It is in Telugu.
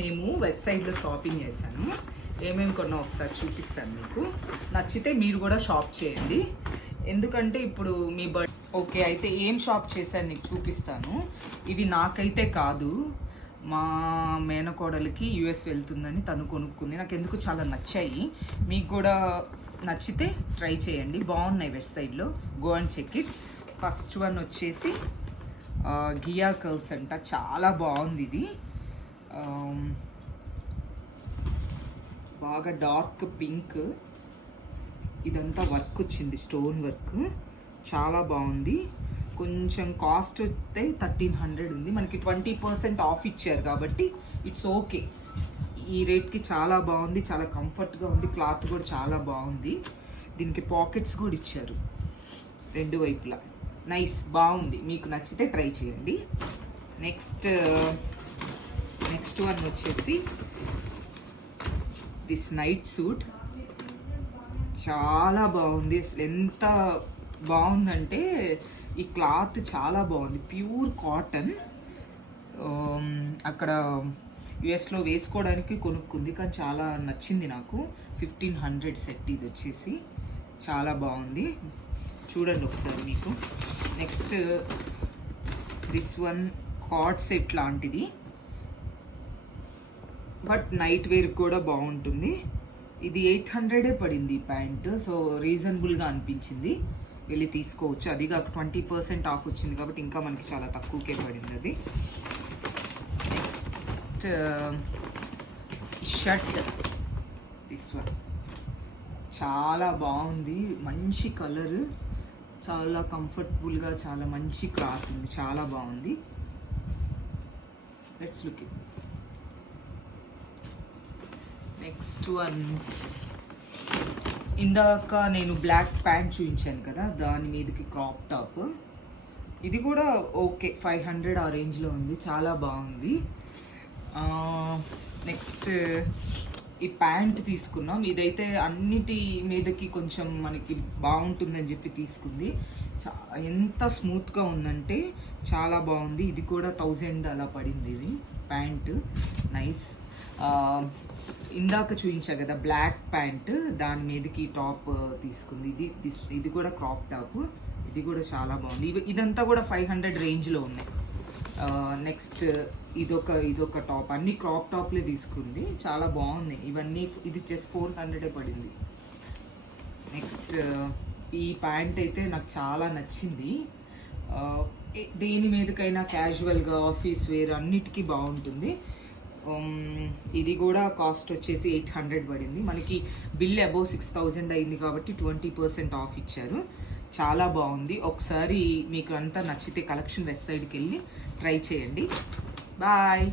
మేము వెస్ట్ సైడ్లో షాపింగ్ చేశాను. ఏమేమి కొన్నా ఒకసారి చూపిస్తాను మీకు. నచ్చితే మీరు కూడా షాప్ చేయండి. ఎందుకంటే ఇప్పుడు మీ ఓకే అయితే ఏం షాప్ చేశాను నీకు చూపిస్తాను. ఇవి నాకైతే కాదు, మా మేనకోడలికి యుఎస్ వెళ్తుందని తను కొనుక్కుంది. నాకు ఎందుకు చాలా నచ్చాయి. మీకు కూడా నచ్చితే ట్రై చేయండి, బాగున్నాయి వెస్ట్ సైడ్లో. Go and check it. First one వచ్చేసి గియా కర్ల్స్ అంట, చాలా బాగుంది ఇది. బాగా డార్క్ పింక్, ఇదంతా వర్క్ వచ్చింది, స్టోన్ వర్క్, చాలా బాగుంది. కొంచెం కాస్ట్ వస్తే 1300 ఉంది. మనకి 20% ఆఫ్ ఇచ్చారు కాబట్టి ఇట్స్ ఓకే. ఈ రేట్కి చాలా బాగుంది, చాలా కంఫర్ట్గా ఉంది. క్లాత్ కూడా చాలా బాగుంది. దీనికి పాకెట్స్ కూడా ఇచ్చారు రెండు వైపులా. నైస్, బాగుంది. మీకు నచ్చితే ట్రై చేయండి. నెక్స్ట్ వన్ వచ్చేసి దిస్ నైట్ సూట్, చాలా బాగుంది. అసలు ఎంత బాగుందంటే ఈ క్లాత్ చాలా బాగుంది, ప్యూర్ కాటన్. అక్కడ యుఎస్లో వేసుకోవడానికి కొనుక్కుంది, కానీ చాలా నచ్చింది నాకు. 1500 సెట్ ఇది వచ్చేసి, చాలా బాగుంది. చూడండి ఒకసారి మీకు. Next this one card set లాంటిది, బట్ నైట్ వేర్ కూడా బాగుంటుంది. ఇది 800 పడింది ప్యాంట్, సో రీజనబుల్గా అనిపించింది, వెళ్ళి తీసుకోవచ్చు. అది కాక 20% ఆఫ్ వచ్చింది కాబట్టి ఇంకా మనకి చాలా తక్కువకే పడింది అది. నెక్స్ట్ షర్ట్, దిస్ వన్ చాలా బాగుంది, మంచి కలర్, చాలా కంఫర్టబుల్గా, చాలా మంచి క్లాత్ ఉంది, చాలా బాగుంది. Let's look it. Next one, ఇందాక నేను బ్లాక్ ప్యాంట్ చూపించాను కదా, దాని మీదకి క్రాప్ టాప్. ఇది కూడా ఓకే, 500 ఆ రేంజ్లో ఉంది, చాలా బాగుంది. నెక్స్ట్ ఈ ప్యాంట్ తీసుకున్నాం. ఇదైతే అన్నిటి మీదకి కొంచెం మనకి బాగుంటుందని చెప్పి తీసుకుంది. ఎంత స్మూత్గా ఉందంటే చాలా బాగుంది. ఇది కూడా 1000 అలా పడింది ఇది ప్యాంట్. నైస్. ఇందాక చూపించా కదా బ్లాక్ ప్యాంట్, దాని మీదకి టాప్ తీసుకుంది. ఇది కూడా క్రాప్ టాప్, ఇది కూడా చాలా బాగుంది. ఇదంతా కూడా 500 రేంజ్లో ఉన్నాయి. నెక్స్ట్ ఇదొక టాప్, అన్ని క్రాప్ టాప్లే తీసుకుంది, చాలా బాగుంది ఇవన్నీ. ఇది జస్ట్ 400 పడింది. నెక్స్ట్ ఈ ప్యాంట్ అయితే నాకు చాలా నచ్చింది. దేని మీదకైనా క్యాజువల్గా ఆఫీస్ వేర్ అన్నిటికీ బాగుంటుంది. ఇది కూడా కాస్ట్ వచ్చేసి 800 పడింది. మనకి బిల్ అబౌవ్ 6000 అయింది కాబట్టి 20% ఆఫ్ ఇచ్చారు. చాలా బాగుంది. ఒకసారి మీకు అంతా నచ్చితే కలెక్షన్ వెబ్ సైట్కి వెళ్ళి ట్రై చేయండి. బాయ్.